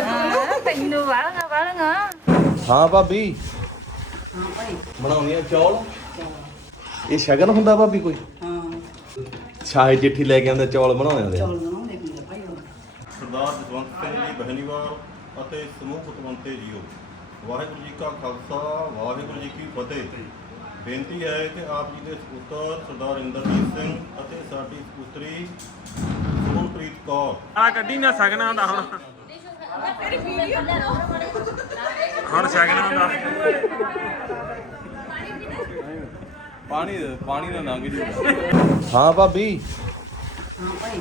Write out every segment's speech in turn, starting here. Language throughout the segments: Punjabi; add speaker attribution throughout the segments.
Speaker 1: ਹਾਂ ਤੈਨੂੰ ਵਾਲਾਂਗਾ ਵਾਲਾਂਗਾ
Speaker 2: ਹਾਂ ਭਾਬੀ।
Speaker 3: ਹਾਂ ਭਾਈ
Speaker 2: ਬਣਾਉਣੀਆਂ ਚੌਲ। ਇਹ ਸ਼ਗਨ ਹੁੰਦਾ ਭਾਬੀ ਕੋਈ?
Speaker 3: ਹਾਂ
Speaker 2: ਸ਼ਾਹੀ ਚਿੱਠੀ ਲੈ ਕੇ ਆਉਂਦੇ ਚੌਲ ਬਣਾਉਣੇ ਹੁੰਦੇ ਆ।
Speaker 3: ਚੌਲ ਬਣਾਉਂਦੇ ਭਾਈ
Speaker 4: ਸਰਦਾਰ ਜਸਵੰਤ ਸਿੰਘ ਜੀ ਬਹਨੀਵਾਲ ਅਤੇ ਸਮੂਹ ਪਤਵੰਤੇ ਜੀਓ ਵਾਹਿਗੁਰੂ ਜੀ ਕਾ ਖਾਲਸਾ ਵਾਹਿਗੁਰੂ ਜੀ ਕੀ ਫਤਿਹ। ਬੇਨਤੀ ਹੈ ਕਿ ਆਪ ਜੀ ਦੇ ਸਪੁੱਤਰ ਸਰਦਾਰ ਇੰਦਰਜੀਤ ਸਿੰਘ ਅਤੇ ਸਾਡੀ ਸਪੁੱਤਰੀ ਸੁਮਨਪ੍ਰੀਤ ਕੌਰ।
Speaker 5: ਆ ਕੱਢੀ ਨਾ ਸਕਣਾ ਦਾ। ਹੁਣ ਹੁਣ ਸਕਣਾ ਦਾ।
Speaker 2: ਪਾਣੀ ਪਾਣੀ ਦਾ ਨੰਗ ਜੀ। ਹਾਂ ਭਾਬੀ।
Speaker 3: ਹਾਂ ਭਾਈ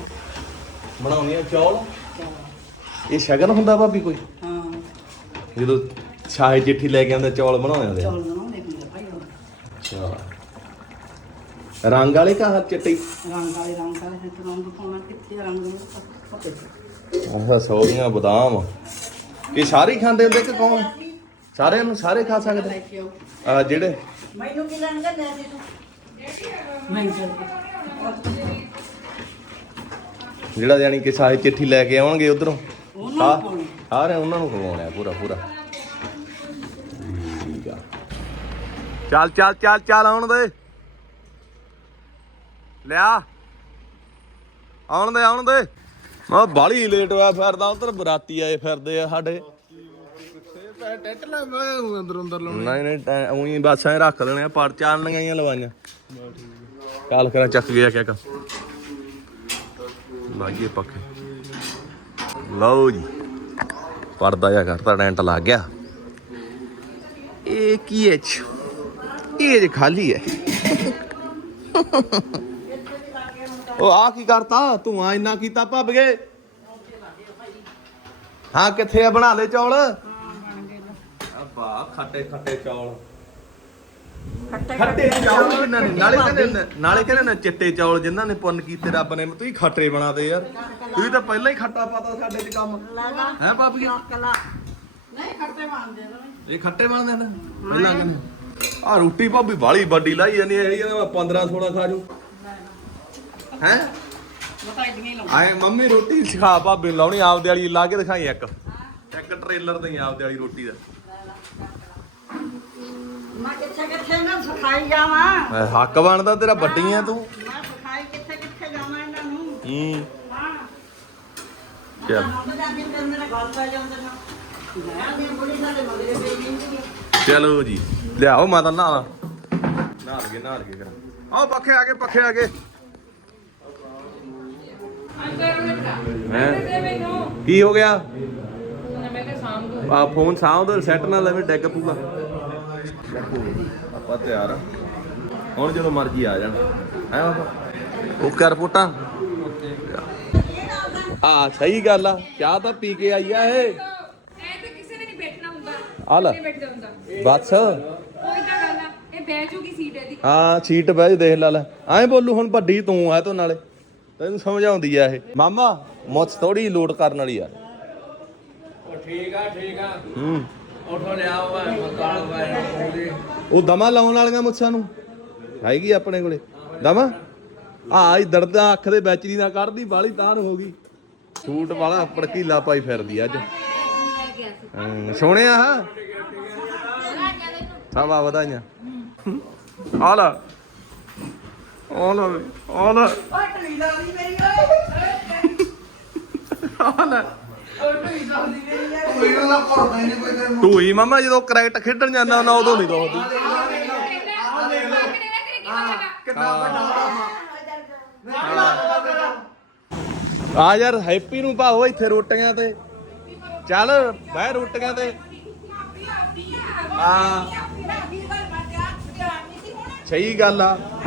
Speaker 2: ਬਣਾਉਣੀਆਂ ਚੌਲ।
Speaker 3: ਚੌਲ
Speaker 2: ਇਹ ਸ਼ਗਨ ਹੁੰਦਾ ਭਾਬੀ ਕੋਈ?
Speaker 3: ਹਾਂ।
Speaker 2: ਜਦੋਂ ਸ਼ਾਹੀ ਚਿੱਠੀ ਲੈ ਕੇ ਆਉਂਦੇ ਚੌਲ ਬਣਾਉਣੇ ਹੁੰਦੇ ਆ।
Speaker 3: ਚੌਲ ਬਣਾਉਂਦੇ ਹੁੰਦੇ ਭਾਈ ਹੁਣ
Speaker 2: ਅੱਛਾ। ਰੰਗ ਵਾਲੇ ਕਾ ਹੱਥ ਚਿੱਟੇ?
Speaker 3: ਰੰਗ ਵਾਲੇ ਰੰਗ ਵਾਲੇ ਹੈ ਤੇ ਰੰਗ ਪਾਉਣਾ ਕਿੱਥੇ ਆ ਰੰਗ
Speaker 2: ਅੱਛਾ ਸੌਲੀਆਂ ਬਦਾਮ। ਇਹ ਸਾਰੇ ਹੀ ਖਾਂਦੇ ਹੁੰਦੇ ਕਿ ਕੌਣ? ਸਾਰਿਆਂ ਨੂੰ ਸਾਰੇ ਖਾ ਸਕਦੇ? ਆ ਜਿਹੜੇ?
Speaker 3: ਮੈਨੂੰ ਕੀ ਲੈਣਗਾ ਲੈ ਦੇ ਤੂੰ? ਮੈਂ
Speaker 2: ਜਿਹੜਾ ਯਾਨੀ ਕਿ ਸਾਰੇ ਚਿੱਠੀ ਲੈ ਕੇ ਆਉਣਗੇ ਉਧਰੋਂ? ਸਾਰੇ ਉਹਨਾਂ ਨੂੰ ਖਵਾਉਣਾ ਪੂਰਾ ਪੂਰਾ। ਚੱਲ ਚੱਲ ਚੱਲ ਚੱਲ ਆਉਣ ਦੇ। ਲਿਆ। ਆਉਣ ਦੇ ਆਉਣ ਦੇ। ਮੈਂ ਬਾਲੀ ਲੇਟ ਹੋਇਆ ਫਿਰਦਾ, ਉਧਰ ਬਰਾਤੀ ਆਏ ਫਿਰਦੇ ਆ ਸਾਡੇ।
Speaker 6: ਟੈਂਟ ਲੈ ਮੈਂ ਅੰਦਰ ਅੰਦਰ
Speaker 2: ਨਹੀਂ ਨਹੀਂ ਉਹੀ ਬਸ ਐ ਰੱਖ ਲੈਣੇ ਆ ਪੜ ਚਾਲਣੀਆਂ ਹੀ ਲਵਾਈਆਂ। ਕਾਲ ਕਰਾਂ, ਚੱਕ ਗਿਆ ਕਿਆ ਕਾ ਲਾਈਏ ਪੱਖੇ। ਲਓ ਜੀ, ਪਰਦਾ ਜਾਂ ਕਰਤਾ ਟੈਂਟ ਲੱਗ ਗਿਆ। ਇਹ ਕੀ ਹੈ ਇਹ ਖਾਲੀ ਹੈ। ਉਹ ਆ ਕੀ ਕਰਤਾ? ਤੂੰ ਆ ਇੰਨਾ ਕੀਤਾ ਭੱਬ ਗਏ। ਹਾਂ ਕਿੱਥੇ ਆ? ਬਣਾ ਲੈ ਚੌਲ। ਖੱਟੇ ਖੱਟੇ ਚੌਲ। ਖੱਟੇ ਚੌਲ ਕਿੰਨਾ ਨੇ? ਨਾਲੇ ਕਹਿੰਦੇ ਨਾਲੇ ਕਹਿੰਦੇ ਨੇ ਚਿੱਟੇ ਚੌਲ ਜਿਨ੍ਹਾਂ ਨੇ ਪੁੰਨ ਕੀਤੇ ਰੱਬ ਨੇ? ਤੁਸੀਂ ਖੱਟੇ ਬਣਾ ਦੇ ਯਾਰ। ਤੁਸੀਂ ਤਾਂ ਪਹਿਲਾਂ ਹੀ ਖੱਟਾ ਪਾਤਾ ਸਾਡੇ 'ਚ ਕੰਮ। ਹੈ ਪਾਪੀ
Speaker 3: ਨਹੀਂ ਮੰਨਦੇ ਨਾ
Speaker 2: ਇਹ ਖੱਟੇ ਬਣਦੇ ਨੇ? ਪਹਿਲਾਂ ਕਹਿੰਦੇ ਆ ਰੋਟੀ ਭਾਬੀ ਬਾਲੀ ਵੱਡੀ ਲਾਈ ਜਾਂਦੀ ਹੈ ਇਹ 15 16 ਖਾ ਜੂ ਹੈ? ਆਏ ਮੰਮੀ ਰੋਟੀ ਸਿਖਾ ਭਾਬੀ ਨੂੰ ਲਾਉਣੀ ਆਪਦੇ ਵਾਲੀ ਲਾ ਕੇ ਦਿਖਾਈ ਇੱਕ। ਇੱਕ ਟ੍ਰੇਲਰ ਤੇ ਹੀ ਆਪਦੇ ਵਾਲੀ ਰੋਟੀ ਦਾ।
Speaker 3: ਮੈਂ ਕਿੱਥੇ ਕਿੱਥੇ ਨਾ ਸਿਖਾਈ ਜਾਵਾਂ।
Speaker 2: ਐ ਹੱਕ ਬਣਦਾ ਤੇਰਾ ਵੱਡੀ ਆ ਤੂੰ।
Speaker 3: ਮੈਂ ਸਿਖਾਈ ਕਿੱਥੇ ਕਿੱਥੇ ਜਾਵਾਂ ਇਹਨਾਂ ਨੂੰ।
Speaker 2: ਹੂੰ।
Speaker 3: ਹਾਂ।
Speaker 2: ਚੱਲ।
Speaker 3: ਮੈਂ ਜਾ ਕੇ ਤੇ ਮੇਰੇ ਘਰ ਪੈ ਜਾਂਦੇ ਨਾ। ਮੈਂ ਵੀ ਬੁੜੀ ਸਾਡੇ ਮਗਰੇ ਪਈ ਨਹੀਂ
Speaker 2: ਚਲੋ ਜੀ। ਲਿਆਓ ਮਾਤਾ ਨਹਾ ਨਹਾ ਲਗੇ ਨਹਾ ਲਗੇ ਕਰਾਂ ਆਓ ਪੱਖੇ ਆ ਗਏ ਪੱਖੇ ਆ ਗਏ। ਹੈਂ? ਕੀ ਹੋ ਗਿਆ? ਆ ਫੋਨ ਦੋ ਸੈੱਟ ਨਾਲ ਐਵੇਂ ਡੈਗ ਪੂਗਾ ਆਪਾਂ ਤਿਆਰ ਆ। ਹੁਣ ਜਦੋਂ ਮਰਜ਼ੀ ਆ ਜਾਣ। ਹੈ ਬਾਬਾ? ਉਹ ਕਰ ਰਿਪੋਰਟਾਂ ਆ ਸਹੀ ਗੱਲ ਆ। ਚਾਹ ਤਾਂ ਪੀ ਕੇ ਆਈ ਆ ਇਹ।
Speaker 1: ਐ ਤਾਂ ਕਿਸੇ ਨੇ ਨਹੀਂ ਬੈਠਣਾ ਹੁੰਦਾ
Speaker 2: ਆ ਲੈ। ਬਸ।
Speaker 1: ਕੋਈ ਤਾਂ ਗੱਲ ਆ। ਇਹ ਬਹਿ ਜੂਗੀ ਸੀਟ ਇਹਦੀ।
Speaker 2: ਹਾਂ ਸੀਟ ਬਹਿ ਦੇਖ ਲੈ ਲੈ। ਐਂ ਬੋਲੂ ਹੁਣ ਵੱਡੀ ਤੂੰ ਐ ਤੋਂ ਨਾਲੇ। ਤੈਨੂੰ ਸਮਝਾਉਂਦੀ ਆ ਇਹ। ਮਾਮਾ ਮੁੱਛ ਥੋੜੀ ਲੋਡ ਕਰਨ ਵਾਲੀ ਆ।
Speaker 6: ਠੀਕ ਆ ਠੀਕ ਆ।
Speaker 2: ਹੂੰ।
Speaker 6: ਉਠੋ ਲਿਆ ਵਾ ਮਕਾਲ ਵਾ
Speaker 2: ਉਹ ਦਮਾ ਲਾਉਣ ਵਾਲੀਆਂ ਮੁੱਛਾਂ ਨੂੰ? ਹੈਗੀ ਆਪਣੇ ਕੋਲੇ। ਦਮਾ? ਆ ਅੱਖ ਦੇ ਵਿੱਚ ਦੀ ਨਾ ਕੱਢਦੀ ਬਾਲੀ ਤਾਰ ਹੋ ਗਈ। ਸੂਟ ਵਾਲਾ ਪੜਕੀਲਾ ਪਾਈ ਫਿਰਦੀ ਅੱਜ। ਹੂੰ, ਸੋਹਣਿਆ ਹਾਂ? ਸਭਾ ਵਧਾਈਆਂ। ਆ ਲੈ ਆ ਲੈ। ਵੀ, ਆ ਲੈ। ਆ ਲੈ ਤੂੰ ਹੀ ਮਾਮਾ ਜਦੋਂ ਕ੍ਰਿਕਟ ਖੇਡਣ ਜਾਂਦਾ ਹੁੰਦਾ ਉਦੋਂ ਨਹੀਂ ਦੋਹਦੀ ਆ ਯਾਰ ਹੈਪੀ ਨੂੰ ਭਾਓ ਇੱਥੇ ਰੋਟੀਆਂ ਤੇ। ਚੱਲ ਬਹਿ ਰੋਟੀਆਂ ਤੇ। ਹਾਂ। ਸਹੀ ਗੱਲ ਆ।
Speaker 1: ਮੇਰੀ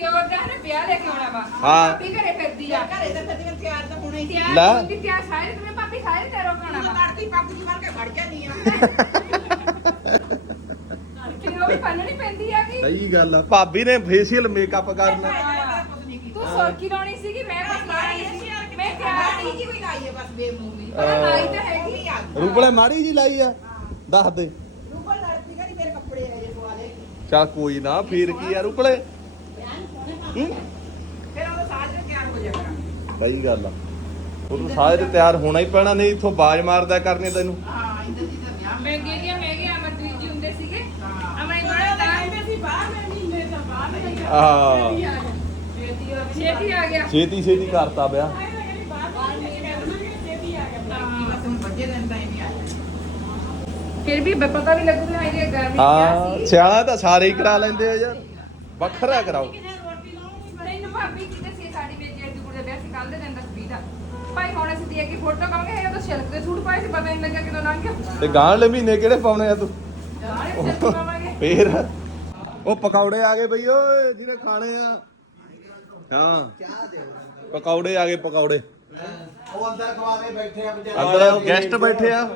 Speaker 1: ਅੱਜ ਦਿਓਰ ਦਾ ਨਾ ਵਿਆਹ ਲੈ ਕੇ ਆਉਣਾ ਵਾ।
Speaker 2: ਹਾਂ।
Speaker 1: ਭਾਬੀ ਘਰੇ ਫਿਰਦੀ ਆ।
Speaker 7: ਘਰੇ ਤੇ ਫਿਰ ਤਿਆਰ ਤਾਂ ਹੋਣਾ ਹੀ ਸੀ।
Speaker 1: ਤਿਆਰ
Speaker 2: ਲੈ।
Speaker 1: ਹੁੰਦੀ ਤਿਆਰ ਸਾਰੇ ਤੁਮੇ ਭਾਬੀ ਸਾਰੇ ਤੇਰੋ ਖਾਣਾ ਵਾ।
Speaker 7: ਕਰਦੀ ਪੱਕੀ ਮਾਰ ਕੇ ਵੜ ਜਾਂਦੀ ਆ।
Speaker 1: ਕਿ ਉਹ ਵੀ ਪੰਨਣੀ ਪੈਂਦੀ ਆ ਕਿ
Speaker 2: ਸਹੀ ਗੱਲ ਆ। ਭਾਬੀ ਨੇ ਫੇਸ਼ੀਅਲ ਮੇਕਅਪ ਕਰਨਾ।
Speaker 1: ਤੂੰ ਸੋਕੀ ਲਾਉਣੀ ਸੀਗੀ ਮੈਂ ਬਸ ਲਾਈ ਸੀ ਮੈਂ ਤਿਆਰ
Speaker 7: ਕੀ ਕੋਈ ਲਾਈ ਹੈ ਬਸ ਬੇਮੂਵੀ
Speaker 1: ਪਰ ਲਾਈ ਤਾਂ ਹੈਗੀ। ਆ
Speaker 2: ਰੂਪਲੇ ਮਾੜੀ ਜੀ ਲਾਈ ਆ। ਦੱਸ ਦੇ।
Speaker 7: ਰੂਪਾ ਲੜਦੀ ਕਰੀ ਮੇਰੇ ਕੱਪੜੇ ਹੈ ਜੇ ਪਵਾ
Speaker 2: ਚੱਲ ਕੋਈ ਨਾ ਫੇਰ ਕੀ ਆ ਰੂਪਲੇ? ਹੂੰ?
Speaker 7: ਫਿਰ ਉਹ ਸਾਜ ਤਿਆਰ ਹੋ ਜਾਏਗਾ
Speaker 2: ਸਹੀ ਗੱਲ ਆ। ਉਹ ਤਾਂ ਸਾਰੇ ਤੇ ਤਿਆਰ ਹੋਣਾ ਹੀ ਪੈਣਾ ਨਹੀਂ ਇੱਥੋਂ ਬਾਜ ਮਾਰਦਾ ਕਰਨੀ ਤੈਨੂੰ।
Speaker 7: ਹਾਂ ਇੰਦਰ ਜੀ ਦਾ ਵਿਆਹ
Speaker 1: ਮਹਿੰਗੇ ਦੀਆਂ ਮਹਿੰਗੇ ਅਮਰਜੀਤ ਜੀ ਹੁੰਦੇ ਸੀਗੇ। ਅਮਰ ਬੜਾ ਤਾਂ
Speaker 7: ਸੀ ਬਾਹਰ ਮੈਂ ਮਹੀਨੇ ਦਾ ਬਾਹਰ
Speaker 2: ਆ
Speaker 1: ਛੇਤੀ ਆ ਗਿਆ।
Speaker 2: ਛੇਤੀ ਛੇਤੀ ਕਰਤਾ
Speaker 7: ਆਇਆ।
Speaker 1: ਫਿਰ ਵੀ ਪਤਾ ਵੀ ਲੱਗੂ ਨਾ ਇਹ ਗਰਮੀ
Speaker 2: ਹਾਂ ਸਿਆਲਾ ਤਾਂ ਸਾਰੇ ਹੀ ਕਰਾ ਲੈਂਦੇ ਆ ਯਾਰ। ਵੱਖਰਾ ਕਰਾਓ।
Speaker 1: ਭਾਬੀ ਕਿਤੇ ਸੀ ਸਾਡੀ ਬੇਟੀ ਦੀ ਕੁੜੀ ਦਾ ਵਿਆਹ ਸੀ ਕੱਲ ਦੇ ਦਿਨ ਦਾ ਸਪੀਡ ਆ। ਭਾਈ ਹੁਣ ਅਸੀਂ ਦੀ ਅੱਗੇ ਫੋਟੋ ਕਹਾਂਗੇ ਇਹ ਤਾਂ ਸਿਲਕ ਦੇ ਸੂਟ ਪਾਏ ਸੀ ਪਤਾ ਹੀ ਨਹੀਂ ਲੱਗਿਆ ਕਿਦੋਂ ਲੰਘ ਗਿਆ।
Speaker 2: ਤੇ ਗਾਂਹਲੇ ਮਹੀਨੇ ਕਿਹੜੇ ਪਾਉਣੇ ਆ ਤੂੰ?
Speaker 1: ਜਾਣੇ ਸਿਲਕ ਪਾਵਾਂਗੇ।
Speaker 2: ਫੇਰ? ਉਹ ਪਕੌੜੇ ਆ ਗਏ ਬਈ ਓਏ ਜਿਹਨੇ ਖਾਣੇ ਆ। ਹਾਂ। ਪਕੌੜੇ ਆ ਗਏ ਪਕੌੜੇ।
Speaker 6: ਉਹ ਅੰਦਰ ਖਵਾ ਕੇ ਬੈਠੇ ਆ ਵਿਚਾਰੇ।
Speaker 2: ਅੰਦਰ ਗੈਸਟ ਬੈਠੇ ਆ।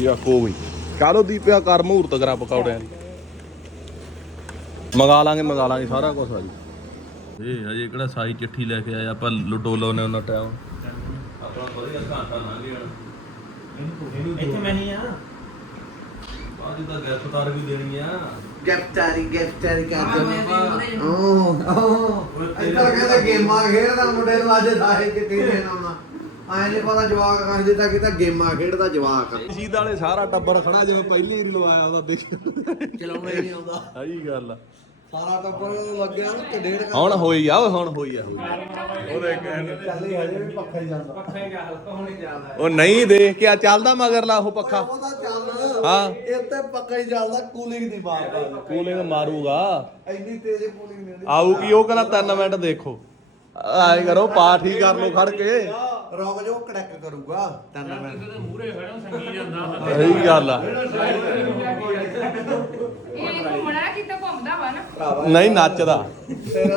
Speaker 2: ਯਾ ਕੋ ਬਈ। ਕਾਲੋ ਦੀਪਿਆ ਕਰ ਮਹੂਰਤ ਕਰਾਂ ਪਕੌੜਿਆਂ ਦੀ। ਮੰਗਾ ਲਾਂਗੇ ਮੰਗਾ ਲਾਂਗੇ ਸਾਰਾ ਕੁਝ ਆ ਜੀ। ਇਹ ਅਜੇ ਕਿਹੜਾ ਸਾਈ ਚਿੱਠੀ ਲੈ ਕੇ ਆਇਆ ਆਪਾਂ ਲੁਡੋਲੋ ਨੇ ਉਹਨਾਂ ਟਾਈਮ ਆਪਣਾ ਵਧੀਆ ਘੰਟਾ ਲੰਘ ਜਾਣਾ
Speaker 6: ਇੱਥੇ ਮੈਂ ਹੀ ਆ।
Speaker 2: ਬਾਅਦ ਦਾ ਗੈਸ ਉਤਾਰ ਵੀ ਦੇਣੀ ਆ।
Speaker 6: ਗਿਫਟਾਰੀ ਗਿਫਟਾਰੀ ਕਰਦੇ ਓ ਓ ਇੱਧਰ ਕਹਿੰਦਾ ਗੇਮਾਂ ਖੇਡਦਾ ਮੁੰਡੇ ਨੂੰ ਅੱਜ ਦਾਹੇ ਕਿਤੇ ਦੇਣਾ ਆਏ ਨਹੀਂ ਪਤਾ ਜਵਾਕ ਕਹਿੰਦੇ ਤਾਂ ਕਿਤਾ ਗੇਮਾਂ ਖੇਡਦਾ ਜਵਾਕ
Speaker 2: ਸੀਦ ਵਾਲੇ ਸਾਰਾ ਟੱਬਰ ਖੜਾ ਜਿਵੇਂ ਪਹਿਲੀ ਹੀ ਲਵਾਇਆ ਉਹਦਾ ਦੇਖ।
Speaker 6: ਚਲਾਉਣਾ ਹੀ ਨਹੀਂ ਆਉਂਦਾ।
Speaker 2: ਸਹੀ ਗੱਲ ਆ।
Speaker 6: ਸਾਰਾ ਟੱਬਰ ਲੱਗਿਆ ਨਾ ਤੇ ਡੇਢ
Speaker 2: ਹੁਣ ਹੋਈ ਆ ਓਏ ਹੁਣ ਹੋਈ ਆ ਹੋਈ ਆ।
Speaker 6: ਚੱਲੇ ਹਜੇ ਵੀ ਪੱਖਾ ਹੀ ਜਾਂਦਾ। ਪੱਖਾ ਹੀ ਚੱਲਦਾ
Speaker 2: ਉਹ ਨਹੀਂ ਦੇਖ ਕੇ ਆ ਚੱਲਦਾ ਮਗਰਲਾ ਉਹ ਪੱਖਾ।
Speaker 6: ਉਹਦਾ ਚੱਲਦਾ।
Speaker 2: ਹਾਂ।
Speaker 6: ਇਹ ਤੇ ਪੱਕਾ ਹੀ ਚੱਲਦਾ ਕੂਲਿੰਗ ਦੀ ਮਾਰਦਾ
Speaker 2: ਕੂਲਿੰਗ ਮਾਰੂਗਾ।
Speaker 6: ਇੰਨੀ ਤੇਜ਼ ਕੂਲਿੰਗ ਨਹੀਂ
Speaker 2: ਆਊਗੀ ਉਹ ਕਹਿੰਦਾ 3 ਮਿੰਟ ਦੇਖੋ। ਆਏ ਕਰੋ ਪਾਠ ਹੀ ਕਰ ਲੋ ਖੜ ਕੇ।
Speaker 6: ਰੁਕ ਜੋ ਕੜਕ ਕਰੂਗਾ। ਤਿੰਨ ਮਿੰਟ
Speaker 2: ਸਹੀ ਗੱਲ ਆ।
Speaker 1: ਇਹ ਘੁੰਮਣਾ ਕਿਤੇ ਘੁੰਮਦਾ ਵਾ ਨਾ।
Speaker 2: ਨਹੀਂ ਨੱਚਦਾ।
Speaker 6: ਤੇਰਾ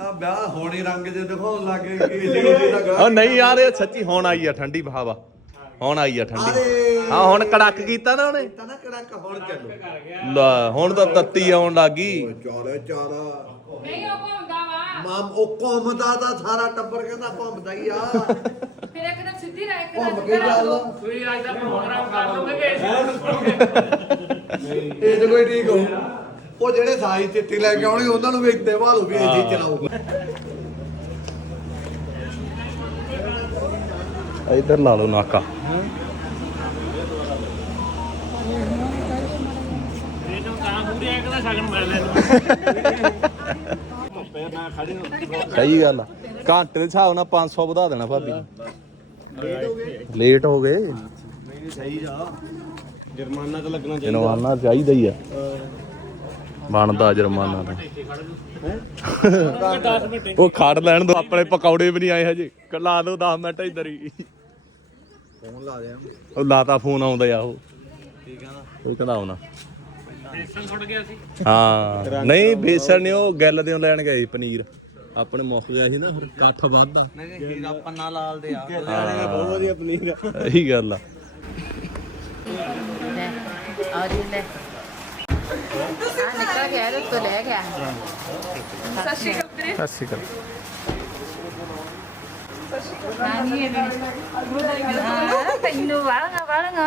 Speaker 6: ਆ ਵਿਆਹ ਹੋਣੀ ਰੰਗ ਜੇ ਦਿਖਾਉਣ ਲੱਗੇ ਕਿ ਗਾ
Speaker 2: ਉਹ ਨਹੀਂ ਯਾਰ ਇਹ ਸੱਚੀ ਹੁਣ ਆਈ ਆ ਠੰਡੀ ਹਵਾ ਹੁਣ ਆਈ ਆ ਠੰਡੀ। ਹਾਂ ਹੁਣ ਕੜਕ ਕੀਤਾ ਨਾ ਉਹਨੇ।
Speaker 6: ਤਾਂ ਨਾ ਕੜਕ ਹੁਣ ਚੱਲੋ।
Speaker 2: ਲੈ, ਹੁਣ ਤਾਂ ਤੱਤੀ ਆਉਣ ਲੱਗੀ
Speaker 6: ਚਾਰੇ ਚਾਰਾ।
Speaker 1: ਨਹੀਂ ਉਹ ਘੁੰਮਦਾ ਵਾ।
Speaker 6: ਮਾਮ ਉਹ ਘੁੰਮਦਾ ਤਾਂ ਸਾਰਾ ਟੱਬਰ ਕਹਿੰਦਾ ਘੁੰਮਦਾ ਹੀ ਆ।
Speaker 1: ਫਿਰ ਇੱਕ ਦਿਨ ਸਿੱਧੀ ਰਹਿ ਕੇ
Speaker 6: ਘੁੰਮ ਕੇ ਚੱਲਦਾ
Speaker 5: ਤੁਸੀਂ ਅੱਜ ਦਾ ਪ੍ਰੋਗਰਾਮ ਕਰ ਲਓਗੇ ਕਿ
Speaker 6: ਇਹ ਤਾਂ ਕੋਈ ਠੀਕ ਹੋ ਉਹ ਜਿਹੜੇ ਸਾਈ ਚਿੱਟੀ ਲੈ ਕੇ ਆਉਣੀ ਉਹਨਾਂ ਨੂੰ ਵੀ ਇੱਥੇ ਭਾਲੂ ਵੀ ਇਹ ਚੀਜ਼ ਚਲਾਊਗਾ
Speaker 2: ਇੱਧਰ ਲਾ ਲਓ ਨਾਕਾ।
Speaker 5: ਇਹਨੂੰ ਤਾਂ ਪੂਰੀ ਐ ਕਹਿੰਦਾ ਸ਼ਗਨ ਮਿਲ ਲੈ
Speaker 2: ਸਹੀ ਗੱਲ ਆ। ਘੰਟੇ ਦੇ ਹਿਸਾਬ ਨਾਲ 500 ਵਧਾ ਦੇਣਾ ਭਾਬੀ ਲੇਟ ਹੋ ਗਏ।
Speaker 6: ਜੁਰਮਾਨਾ ਤਾਂ ਲੱਗਣਾ
Speaker 2: ਜਰਮਾਨਾ ਚਾਹੀਦਾ ਹੀ ਆ। ਬਣਦਾ ਜਰਮਾਨਾ ਤਾਂ। ਉਹ ਖੜ ਲੈਣ ਦੋ ਆਪਣੇ ਪਕੌੜੇ ਵੀ ਨਹੀਂ ਆਏ ਹਜੇ। ਲਾ ਦੋ 10 ਮਿੰਟ ਇੱਧਰ ਹੀ।
Speaker 6: ਫੋਨ ਲਾ ਦਿਆਂ
Speaker 2: ਉਹ ਲਾਤਾ ਫੋਨ ਆਉਂਦਾ ਆ ਉਹ। ਠੀਕ ਆ ਨਾ। ਕੋਈ ਕਹਿੰਦਾ ਆਉਣਾ
Speaker 5: ਬੇਸਨ ਛੁੱਟ ਗਿਆ ਸੀ।
Speaker 2: ਹਾਂ ਨਹੀਂ ਬੇਸਣ ਨੇ ਉਹ ਗੱਲ ਦੇ ਲੈਣ ਗਏ ਪਨੀਰ। ਆਪਣੇ ਮੁੱਕ ਗਿਆ ਸੀ ਨਾ ਫਿਰ ਇਕੱਠ ਵੱਧਦਾ।
Speaker 6: ਹੀਰਾ ਪੰਨਾ ਲਾਲ ਦੇ ਆ।
Speaker 2: ਬਹੁਤ ਵਧੀਆ ਪਨੀਰ ਇਹੀ ਗੱਲ ਆ।
Speaker 8: ਲੈ ਆ ਜੀ ਲੈ। ਆ ਨਿਕਲ ਗਿਆ ਤੇ ਤੂੰ ਲੈ ਗਿਆ।
Speaker 1: ਸਤਿ ਸ਼੍ਰੀ ਅਕਾਲ ਵੀਰੇ।
Speaker 2: ਸਤਿ ਸ਼੍ਰੀ ਅਕਾਲ।
Speaker 8: ਨਾਨੀ ਇਹ ਹਾਂ ਤੈਨੂੰ ਵਾਲਗਾ ਵਾਲਗਾ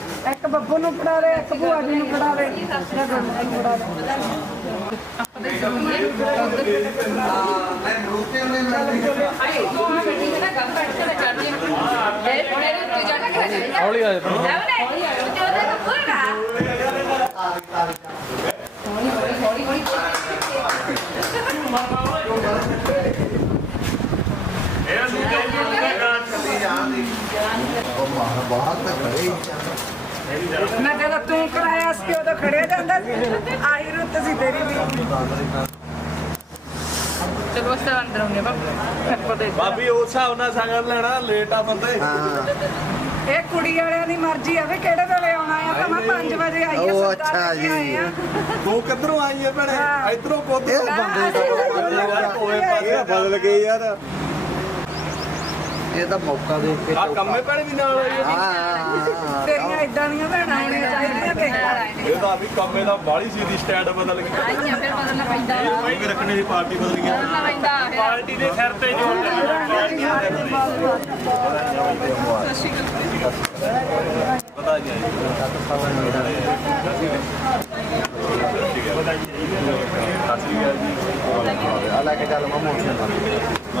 Speaker 1: ਇੱਕ ਬੱਬੂ ਨੂੰ ਫੜਾ ਦੇ ਇੱਕ ਭੂਆ ਜੀ ਨੂੰ ਫੜਾ ਦੇ। ਇੱਕ ਗਰਮ ਨੂੰ ਫੜਾ ਦੇ
Speaker 2: ਹੌਲੀ ਆ
Speaker 5: ਇਹ ਦੂਜੇ ਜੀ
Speaker 6: ਬਾਹਰ ਤਾਂ ਖੜੇ ਹੀ।
Speaker 7: ਮੈਂ ਜਦੋਂ ਤੂੰ ਕਰਾਇਆ ਸੀ ਉਦੋਂ ਖੜਿਆ ਜਾਂਦਾ ਸੀ। ਆਹੀ ਰੁੱਤ ਸੀ ਤੇਰੀ ਵੀ।
Speaker 1: ਚਲੋ ਤਰ੍ਹਾਂ ਅੰਦਰ ਆਉਂਦੇ ਬਾਬਾ
Speaker 2: ਭਾਬੀ ਉਸ ਹਿਸਾਬ ਨਾਲ ਸੰਗਤ ਲੈਣਾ ਲੇਟ ਆ ਬੰਦੇ
Speaker 7: ਇਹ ਕੁੜੀ ਵਾਲਿਆਂ ਦੀ ਮਰਜ਼ੀ ਆ ਵੀ ਕਿਹੜੇ ਵੇਲੇ ਆਉਣਾ ਆ? ਤਾਂ ਮੈਂ 5 ਵਜੇ ਆਈ ਆ
Speaker 6: ਉਹ ਅੱਛਾ
Speaker 7: ਆ।
Speaker 2: ਤੂੰ ਕਿੱਧਰੋਂ ਆਈ ਹੈ ਭੈਣੇ। ਇਧਰੋਂ
Speaker 7: ਇਹ ਬੰਦੇ
Speaker 2: ਪਾਸੇ
Speaker 6: ਬਦਲ ਗਏ ਯਾਰ ਇਹ ਤਾਂ ਮੌਕਾ ਦੇਖ ਕੇ
Speaker 2: ਆ ਕੰਮੇ ਭੈਣ ਵੀ ਨਾਲ ਆਈ
Speaker 6: ਹਾਂ
Speaker 7: ਤੇਰੀਆਂ ਇਦਾਂ ਦੀਆਂ ਭੈਣਾਂ ਹੋਣੀਆਂ ਚਾਹੀਦੀਆਂ ਕਿ
Speaker 2: ਇਹ ਤਾਂ ਵੀ ਕੰਮੇ ਦਾ ਬਾਲੀ ਸੀ ਦੀ ਸਟੈਂਡ ਬਦਲ ਗਈ
Speaker 1: ਆਈਆਂ ਫਿਰ ਬਦਲਣਾ ਪੈਂਦਾ।
Speaker 4: ਇਹ ਵੀ ਰੱਖਣੇ ਦੀ ਪਾਰਟੀ ਬਦਲ ਗਈ।
Speaker 1: ਬਦਲਣਾ ਪੈਂਦਾ
Speaker 5: ਪਾਰਟੀ ਦੇ ਸਿਰ ਤੇ ਜੋਰ ਦੇਣਾ
Speaker 6: ਆ ਲੈ ਕੇ ਚੱਲ ਮੈਂ ਮੋਟਰ ਨਾਲ ਮੈਂ ਜਾ ਫੜ ਉਹ ਮਟੰਦਾ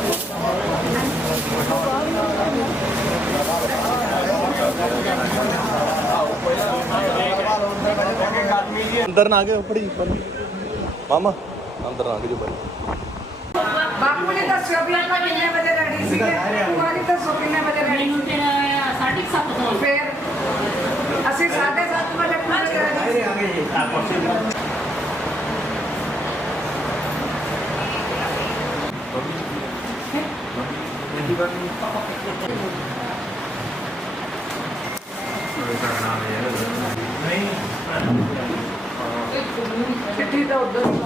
Speaker 6: ਕਰੇ
Speaker 2: ਅੰਦਰ ਨਾ ਗਏ ਫੜੀ ਮਾਮਾ ਅੰਦਰ ਨਾ ਗਏ ਬਾਈ
Speaker 7: ਬਾਪੂ ਨੇ ਦੱਸਿਆ ਵੀ ਆਪਾਂ ਕਿੰਨੇ ਵਜੇ ਰੈਡੀ ਸੀਗੇ? ਭੂਆ ਨੇ ਦੱਸੋ ਕਿੰਨੇ ਵਜੇ ਰੈਡੀ
Speaker 8: ਮੈਨੂੰ ਫਿਰ 7:30 ਤੋਂ।
Speaker 7: ਫਿਰ ਅਸੀਂ 7:30 ਵਜੇ ਪਹੁੰਚ ਗਏ ਚਿੱਠੀ ਤਾਂ ਉਧਰ ਹੀ।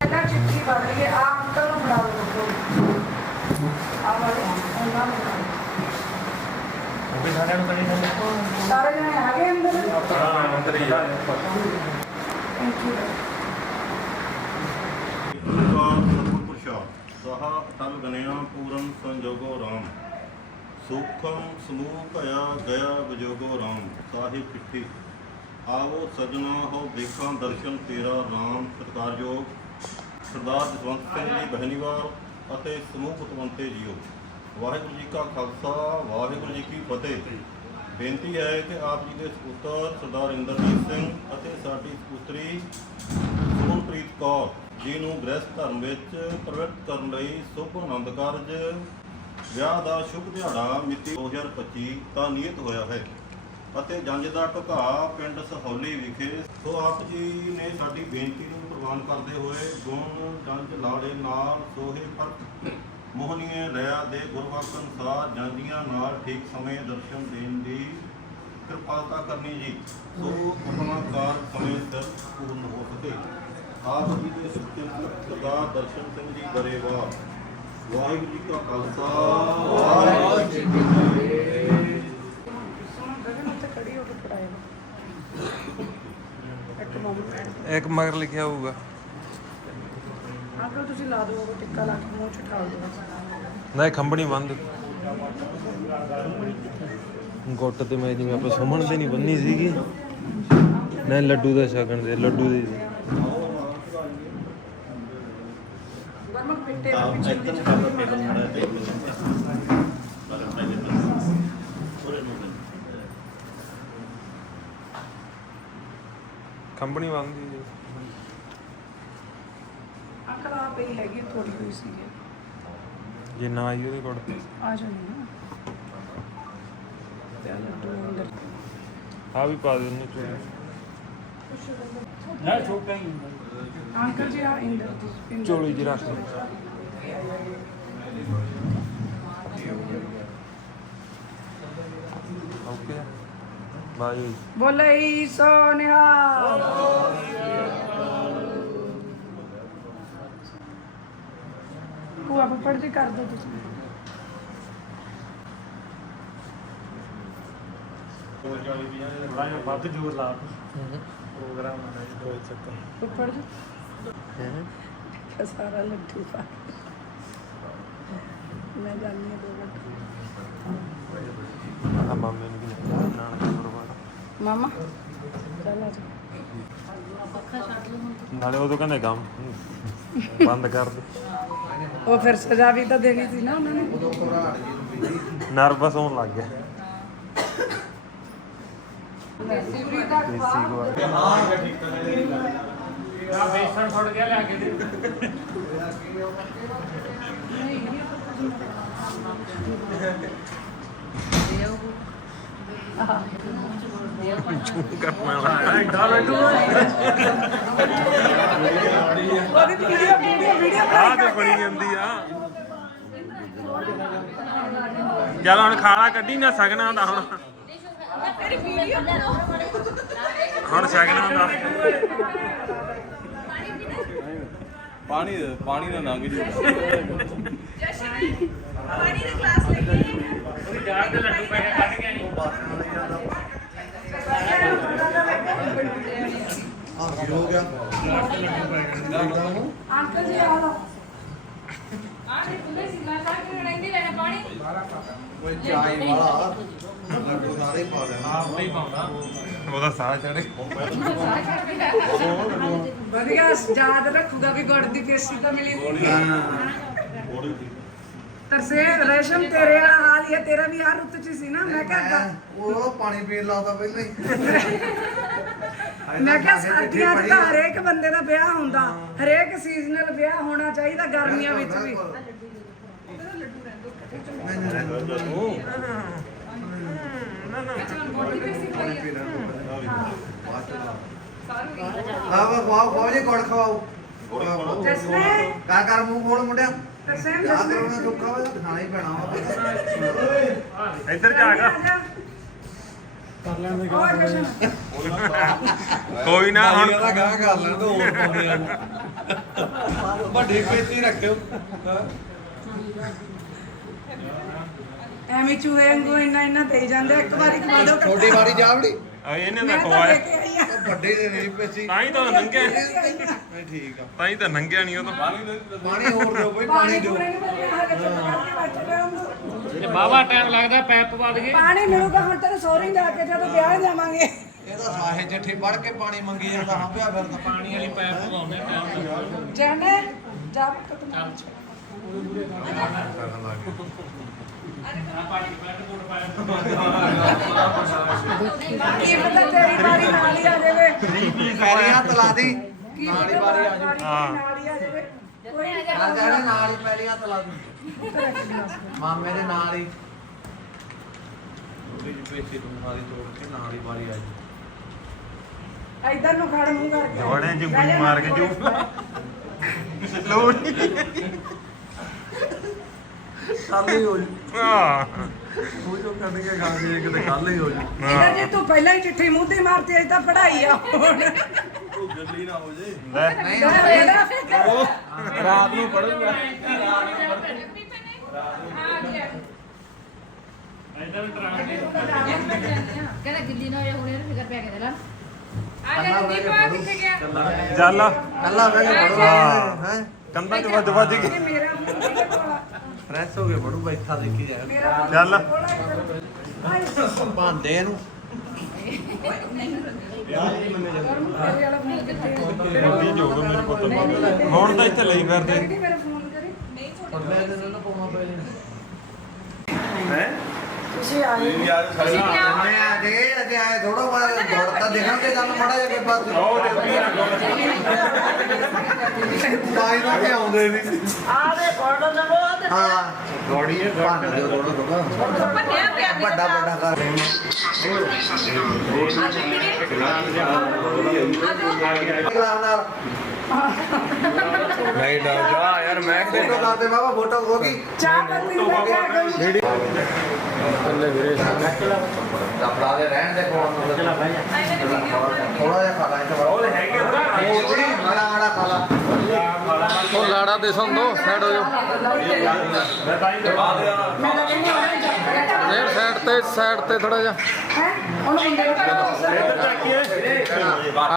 Speaker 7: ਪਹਿਲਾਂ ਚਿੱਠੀ ਪੜ ਲਈ ਆ ਅੰਕਲ ਨੂੰ ਫੜਾ ਦਿਓ ਆ ਵਾਲੇ ਉਹਨਾਂ ਨੂੰ। ਸਾਰੇ ਜਣੇ ਆ। ਗਏ ਅੰਦਰ
Speaker 4: ਓੰਕਾਰ ਸਤਿਗੁਰ ਪ੍ਰਸਾਦ ਸਹਾ ਅਟਲ ਗਨਿਆ ਪੂਰਨ ਸੰਜੋਗੋ ਰਾਮ। ਸੁਖਮ ਸਮੂਹ ਭਇਆ ਗਿਆ ਵਿਜੋਗੋ ਰਾਮ ਸਾਹਿਬ ਚਿੱਠੀ। ਆਵੋ ਸਜਣਾ, ਹੋ ਦੇਖਾਂ ਦਰਸ਼ਨ ਤੇਰਾ ਰਾਮ ਸਤਿਕਾਰਯੋਗ। ਸਰਦਾਰ ਜਸਵੰਤ ਸਿੰਘ ਜੀ, ਬਹਿਨੀਵਾਲ ਅਤੇ ਸਮੂਹ ਕੁਤਵੰਤੇ ਜੀਓ। ਵਾਹਿਗੁਰੂ ਜੀ ਕਾ ਖਾਲਸਾ, ਵਾਹਿਗੁਰੂ ਜੀ ਕੀ ਫਤਿਹ। ਬੇਨਤੀ ਹੈ ਕਿ ਆਪ ਜੀ ਦੇ ਸਪੁੱਤਰ ਸਰਦਾਰ ਇੰਦਰਜੀਤ ਸਿੰਘ ਅਤੇ ਸਾਡੀ ਸਪੁੱਤਰੀ ਸੁਮਨਪ੍ਰੀਤ ਕੌਰ ਜੀ ਨੂੰ ਗ੍ਰਸਥ ਧਰਮ ਵਿੱਚ ਪ੍ਰਵਿਰਤ ਕਰਨ ਲਈ ਸ਼ੁਭ ਆਨੰਦ ਕਾਰਜ, ਵਿਆਹ ਦਾ ਸ਼ੁਭ ਦਿਹਾੜਾ ਮਿਤੀ 2025 ਦਾ ਨਿਯਤ ਹੋਇਆ ਹੈ। ਅਤੇ ਜੰਜ ਦਾ ਢੁਕਾ ਪਿੰਡ ਸਹੌਲੀ ਵਿਖੇ। ਸੋ ਆਪ ਜੀ ਨੇ ਸਾਡੀ ਬੇਨਤੀ ਨੂੰ ਪ੍ਰਵਾਨ ਕਰਦੇ ਹੋਏ ਗੁਣ ਜੰਜ ਲਾੜੇ ਨਾਲ ਸੋਹੇ ਫ਼ਰਕ ਮੋਹਨੀਏ ਲਿਆ ਦੇ ਗੁਰਵਾਕ ਅਨੁਸਾਰ ਜਾਂਦੀਆਂ ਨਾਲ ਠੀਕ ਸਮੇਂ ਦਰਸ਼ਨ ਦੇਣ ਦੀ ਕਿਰਪਾਲਤਾ ਕਰਨੀ ਜੀ। ਸੋ ਆਪਣਾ ਕਾਰ ਸਮੇਂ ਸਿਰ ਪੂਰਨ ਹੋ ਸਕੇ। ਆਪ ਜੀ ਦੇ ਸੱਚੇ ਸਰਦਾਰ ਦਰਸ਼ਨ ਸਿੰਘ ਜੀ ਗਰੇਵਾਲ ਵਾਹਿਗੁਰੂ ਜੀ ਕਾ ਖਾਲਸਾ। ਵਾਹਿਗੁਰੂ ਜੀ ਕੀ ਫਤਿਹ
Speaker 7: ਗਗਨ ਉੱਤੇ ਖੜੀ ਹੋ ਕੇ ਫੜਾਇਆ ਇੱਕ ਮੋਮੈਂਟ
Speaker 9: ਇੱਕ ਮਗਰ ਲਿਖਿਆ ਹੋਊਗਾ।
Speaker 7: ਆਪਰੋ ਤੁਸੀਂ ਲਾ ਦਿਓ ਉਹ ਟਿੱਕਾ ਲਾ ਕੇ ਮੂੰਹ ਚ ਠਾਲ ਦਿਓ।
Speaker 9: ਨਾ ਇਹ ਖੰਬਣੀ ਬੰਦ। ਗੁੱਟ ਤੇ ਮੈਂ ਜਿਵੇਂ ਆਪਾਂ ਸੁਮਣ ਤੇ ਨਹੀਂ ਬੰਨੀ ਸੀਗੀ। ਨਾ ਲੱਡੂ ਦਾ ਛਕਣ ਦੇ ਲੱਡੂ ਦੇ ਸੀ।
Speaker 7: ਵਰਮਕ ਪਿੱਟੇ ਦਾ ਪਿੱਛੇ ਦੀ
Speaker 9: ਖੰਬਣੀ ਬੰਦ ਦੀ
Speaker 7: ਅੰਕਲ ਆ ਪਈ ਹੈਗੀ ਥੋੜੀ ਹੋਈ ਸੀ
Speaker 9: ਜੇ ਨਾ ਆਈ ਉਹਦੇ ਕੋਲ।
Speaker 7: ਆ ਜਾਣੀ ਨਾ।
Speaker 9: ਆ ਵੀ ਪਾ ਦੇ ਉਹਨੂੰ ਚੋਰੀ
Speaker 7: ਅੰਕਲ ਜੀ ਆ ਇੰਦਰ ਦੀ
Speaker 9: ਚੋਲੀ ਜੀ ਰੱਖ ਲਓ। ਓਕੇ। ਬਾਈ
Speaker 7: ਬੋਲੇ ਸੋ ਨਿਹਾਲ ਭੂਆ ਪੜ ਜੀ ਕਰ ਦੋ ਤੁਸੀਂ।
Speaker 5: ਵੱਧ ਜੋਰ ਲਾ ਪ੍ਰੋਗਰਾਮ
Speaker 7: ਉੱਪਰ ਜੀ। ਸਾਰਾ ਲੱਡੂ ਪਾ ਮੈਂ ਜਾਣੀ ਹਾਂ ਦੋ ਮਿੰਟ।
Speaker 9: ਆ ਮਾਮੇ ਨੂੰ ਵੀ ਨਾਨਕ ਪਰਵਾਰ
Speaker 7: ਮਾਮਾ ਚੱਲ ਆ ਜਾ।
Speaker 9: ਨਾਲੇ ਉਦੋਂ ਕਹਿੰਦੇ ਕੰਮ ਬੰਦ ਕਰ ਦੇ।
Speaker 7: ਉਹ ਫਿਰ ਸਜ਼ਾ ਵੀ ਤਾਂ ਦੇਣੀ ਸੀ ਨਾ ਉਹਨਾਂ ਨੇ।
Speaker 9: ਨਰਵਸ ਹੋਣ ਲੱਗ ਗਿਆ।
Speaker 7: ਦੇਸੀ
Speaker 9: ਗਵਾ
Speaker 5: ਆ ਬੇਸਣ ਫੁੱਟ ਗਿਆ ਲਿਆ ਕੇ ਦੇ
Speaker 7: ਉਹਦੀ ਵੀਡੀਓ ਵੀਡੀਓ ਵੀਡੀਓ
Speaker 5: ਆਹ ਤੇ ਬਣੀ ਜਾਂਦੀ ਆ। ਚੱਲ ਹੁਣ ਖਾਣਾ ਕੱਢੀ ਨਾ ਸਕਣਾ ਦਾ ਹੁਣ। ਹੁਣ ਸਕਣਾ ਦਾ।
Speaker 2: ਪਾਣੀ ਪਾਣੀ ਦਾ ਨੰਗ ਜੀ
Speaker 5: ਯਾਰ ਦੇ ਲੱਡੂ ਪੈ ਕੇ ਕੱਢ ਕੇ ਆਈ
Speaker 6: ਆ। ਕੀ ਹੋ ਗਿਆ।
Speaker 7: ਅੰਕਲ ਜੀ ਆ ਲਓ।
Speaker 1: ਨੇ ਪੂਰੇ ਸਿਲਾ ਕਾ ਕੇ ਰਹਿੰਦੀ ਲੈਣਾ ਪਾਣੀ
Speaker 6: ਕੋਈ ਚਾਈ ਵਾਲਾ ਲੱਡੂ ਸਾਰੇ ਹੀ ਪਾ ਦੇਣਾ
Speaker 5: ਉਹਦਾ ਸਾਹ ਚੜੇ
Speaker 7: ਵਧੀਆ ਯਾਦ ਰੱਖੂਗਾ ਵੀ ਗੁੜ ਦੀ ਪੇਸੀ ਤਾਂ ਮਿਲੀ ਤਰਸੇ ਰੇਸ਼ਮ ਤੇਰੇ ਵਾਲਾ ਹਾਲ ਹੀ ਹੈ ਤੇਰਾ ਵੀ ਹਰ ਰੁੱਤ ਚ ਹੀ ਸੀ ਨਾ। ਮੈਂ ਕਿਹਾ
Speaker 6: ਉਹ ਪਾਣੀ ਪੀਣ ਲਾਉਂਦਾ ਪਹਿਲਾਂ ਹੀ।
Speaker 7: ਮੈਂ ਕਿਹਾ ਸਰਦੀਆਂ 'ਚ ਤਾਂ ਹਰੇਕ ਬੰਦੇ ਦਾ ਵਿਆਹ ਹੁੰਦਾ ਹਰੇਕ ਸੀਜ਼ਨਲ ਵਿਆਹ ਹੋਣਾ ਚਾਹੀਦਾ ਗਰਮੀਆਂ ਵਿੱਚ ਵੀ।
Speaker 6: ਹਾਂ। ਵਾ ਖਵਾਓ ਖਵਾਓ ਜੀ ਗੁੜ ਖਵਾਓ।
Speaker 7: ਜਸਨੇ।
Speaker 6: ਕਾ ਕਰ ਮੂੰਹ ਖੋਲ ਮੁੰਡਿਆ?
Speaker 7: ਤਰਸੇ
Speaker 6: ਯਾਦ ਕਰੋ ਨਾ ਸੁੱਕਾ ਵਾ ਖਾਣਾ ਹੀ ਪੈਣਾ ਵਾ।
Speaker 5: ਇੱਧਰ ਜਾ। ਕੇ
Speaker 7: ਉਹ ਜਸ਼ਨ
Speaker 5: ਕੋਈ ਨਾ ਹੁਣ
Speaker 6: ਗਾਹ ਕਰ ਲੈਣ ਤੋਂ। ਹੋਰ ਪਾਉਂਦੇ ਵੱਡੀ ਪੇਤੀ ਰੱਖਿਓ।
Speaker 7: ਐਵੇਂ ਚੂਹੇ ਵਾਂਗੂ ਇੰਨਾ ਇੰਨਾ ਦੇਈ ਜਾਂਦੇ ਇੱਕ ਵਾਰੀ ਖਵਾ ਦਿਓ
Speaker 6: ਛੋਟੀ ਵਾਰੀ ਜਾਵੜੀ
Speaker 5: ਆ ਇਹਨੇ
Speaker 7: ਮੈਂ
Speaker 5: ਤਾਂ
Speaker 7: ਤਾਂ ਲੈ
Speaker 5: ਖਵਾਇਆ
Speaker 7: ਕੇ ਆਈ ਆ।
Speaker 6: ਵੱਡੇ ਦੇ ਨਹੀਂ ਪੇਤੀ
Speaker 5: ਤਾਂ ਹੀ ਤਾਂ ਨੰਗਿਆ
Speaker 6: ਨਹੀਂ ਠੀਕ ਆ।
Speaker 5: ਤਾਂ ਹੀ ਤਾਂ ਨੰਗਿਆ ਨਹੀਂ ਉਹ ਤਾਂ।
Speaker 6: ਪਾਣੀ ਹੋਰ ਦਿਓ ਬਈ
Speaker 7: ਪਾਣੀ
Speaker 6: ਪਾਣੀ ਦਿਓ।
Speaker 7: ਪੂਰੇ ਨਹੀਂ ਹਲੇ ਚੁੱਪ ਕਰਕੇ ਬੈਠੇ ਰਹੋ
Speaker 5: ਜੇ ਬਾਵਾ ਟਾਈਮ ਲੱਗਦਾ ਪੈਪ ਪਾ ਦਈਏ
Speaker 7: ਪਾਣੀ ਮਿਲੂਗਾ ਹੁਣ ਤੈਨੂੰ ਸੋਰੀ ਜਾ ਕੇ ਜਦੋਂ ਵਿਆਹ ਜਾਵਾਂਗੇ।
Speaker 6: ਇਹਦਾ ਸਾਹੇ ਜੱਠੀ ਪੜ ਕੇ ਪਾਣੀ ਮੰਗੀ ਜਾਂਦਾ ਹਾਂ ਪਿਆ ਫਿਰ ਤਾਂ
Speaker 5: ਪਾਣੀ ਵਾਲੀ ਪੈਪ ਪਵਾਉਂਦੇ ਟਾਈਮ
Speaker 7: ਜਾਣੇ ਜਾ ਪੁੱਤ ਕੀ ਪਤਾ ਤੇਰੀ ਵਾਰੀ ਨਾਲ ਹੀ ਆ ਜਾਵੇ।
Speaker 6: ਪੈਰੀ ਹੱਥ ਲਾ ਦੀ।
Speaker 7: ਕੀ
Speaker 6: ਨਾਲ ਹੀ
Speaker 7: ਪਤਾ
Speaker 6: ਆ
Speaker 7: ਵਾਰੀ ਨਾਲ ਹੀ ਆ ਜਾਵੇ। ਕੋਈ
Speaker 6: ਨਾਲ ਜਾਣੇ ਨਾਲ ਹੀ ਪੈਰੀ ਹੱਥ ਲਾ ਦੀ ਮਾਮੇ ਦੇ ਨਾਲ ਹੀ। ਉਹਦੀ ਪੇਤੀ ਤੂੰ ਸਾਰੀ ਤੋੜ ਕੇ ਨਾਲ ਹੀ ਵਾਰੀ ਆ ਜੀ।
Speaker 7: ਇਧਰ ਨੂੰ ਖੜ ਮੂੰਹ ਕਰਕੇ।
Speaker 5: ਜੋੜੇ ਜੁੰਗਲੀ ਮਾਰ ਕੇ ਜੂ ਲੋੜ
Speaker 6: ਕੱਲ ਹੀ ਹੋ ਜੀ
Speaker 5: ਹਾਂ
Speaker 6: ਉਹ ਜੋ ਕੱਢ ਕੇ ਖਾ ਜੇ ਕਿਤੇ ਕੱਲ ਹੀ ਹੋ ਜੀ
Speaker 7: ਇਹਦਾ ਜੇ ਤੂੰ ਪਹਿਲਾਂ ਹੀ ਚਿੱਠੀ ਮੂੰਹ ਤੇ ਮਾਰਤੀ ਅਜ ਤਾਂ ਪੜਾਈ ਆ ਹੁਣ।
Speaker 6: ਉਹ ਗੱਲੀ ਨਾ ਹੋ ਜੇ।
Speaker 5: ਲੈ।
Speaker 7: ਫਿਕਰ
Speaker 2: ਰਾਤ ਨੂੰ ਪੜੂਗਾ
Speaker 8: ਕਹਿੰਦਾ ਗਿੱਲੀ ਨਾ ਹੋਏ ਹੁਣ ਇਹਨੂੰ ਫਿਕਰ ਪੈ ਗਿਆ ਲੈ
Speaker 1: ਆ। ਜਾ ਦੀਪ ਕਿੱਥੇ ਗਿਆ।
Speaker 5: ਚੱਲ
Speaker 6: ਕੱਲਾ ਬਹਿ ਕੇ ਪੜੋ ਹੈ।
Speaker 5: ਕੰਧਾਂ 'ਚ ਵੱਜ ਵੱਜ ਕੇ
Speaker 7: ਮੇਰਾ ਮੂੰਹ ਕਿਹਦੇ ਕੋਲ?
Speaker 6: ਫਰੈਸ਼ ਹੋ ਕੇ ਪੜੂ ਬੈਠਾ ਦੇਖੀ ਜਾ
Speaker 7: ਮੇਰਾ ਮੂੰਹ
Speaker 5: ਚੱਲ।
Speaker 6: ਭਾਂਦੇ ਇਹਨੂੰ?
Speaker 5: ਕੀ ਜੋਗ ਮੇਰੇ ਪੁੱਤ ਹੁਣ ਤਾਂ ਇੱਥੇ ਲਈ ਫਿਰਦੇ।
Speaker 7: ਕਿਹੜੀ ਮੇਰਾ ਫੋਨ ਕਰੀ।
Speaker 6: ਪੜਲੇ ਦੇ ਨਾਲ ਪਾਉਣਾ ਪੈ
Speaker 5: ਹੈ?
Speaker 7: ਤੁਸੀਂ ਆਏ
Speaker 6: ਮੈਂ ਆ ਜੇ ਅਜੇ ਆਏ ਥੋੜਾ ਮਾਰ ਦੌੜ ਤਾਂ ਦੇਖਣਗੇ ਤੁਹਾਨੂੰ ਮੜਾ ਜਾ ਕੇ ਬਾਤ ਬਾਈ ਨਾ ਕੇ ਆਉਂਦੇ ਨਹੀਂ।
Speaker 3: ਆਵੇ ਨਵੋ ਤੇ
Speaker 6: ਹਾਂ। ਗੋੜੀ ਹੈ ਭਾਂਡੇ ਦੇ ਥੋੜਾ ਥੋੜਾ ਵੱਡਾ ਵੱਡਾ ਕਰ ਰਹੇ ਨਾਲ।
Speaker 2: ਨਹੀਂ ਡਾਕਟਰ ਯਾਰ ਮੈਂ
Speaker 6: ਫੋਟੋ ਕਰਦੇ ਬਾਬਾ ਫੋਟੋ ਹੋ ਗਈ।
Speaker 7: ਚਾਹ ਪੱਤੀ ਲੈ ਕੇ ਆ ਗਈ।
Speaker 6: ਕਪੜਾ ਦੇ ਰਹਿਣ ਦੇ ਕੋਲ। ਨੂੰ ਚਲਾ ਭਾਈ ਥੋੜਾ ਜਿਹਾ ਖਾ ਲੈ ਤੇ ਉਹ ਹੈਗੇ ਉਹ ਜੀ ਮਾੜਾ ਮਾੜਾ ਖਾ ਲਾ
Speaker 9: ਉਹ ਲਾੜਾ ਦੇ ਸੰਦੋ ਸਾਈਡ ਹੋ। ਨੇਰ ਸਾਈਡ ਤੇ ਸਾਈਡ ਤੇ ਥੋੜਾ ਜਿਹਾ।
Speaker 7: ਹੈ? ਉਹਨੂੰ ਮੁੰਡੇ ਨੂੰ
Speaker 5: ਇੱਧਰ ਚੱਕੀਏ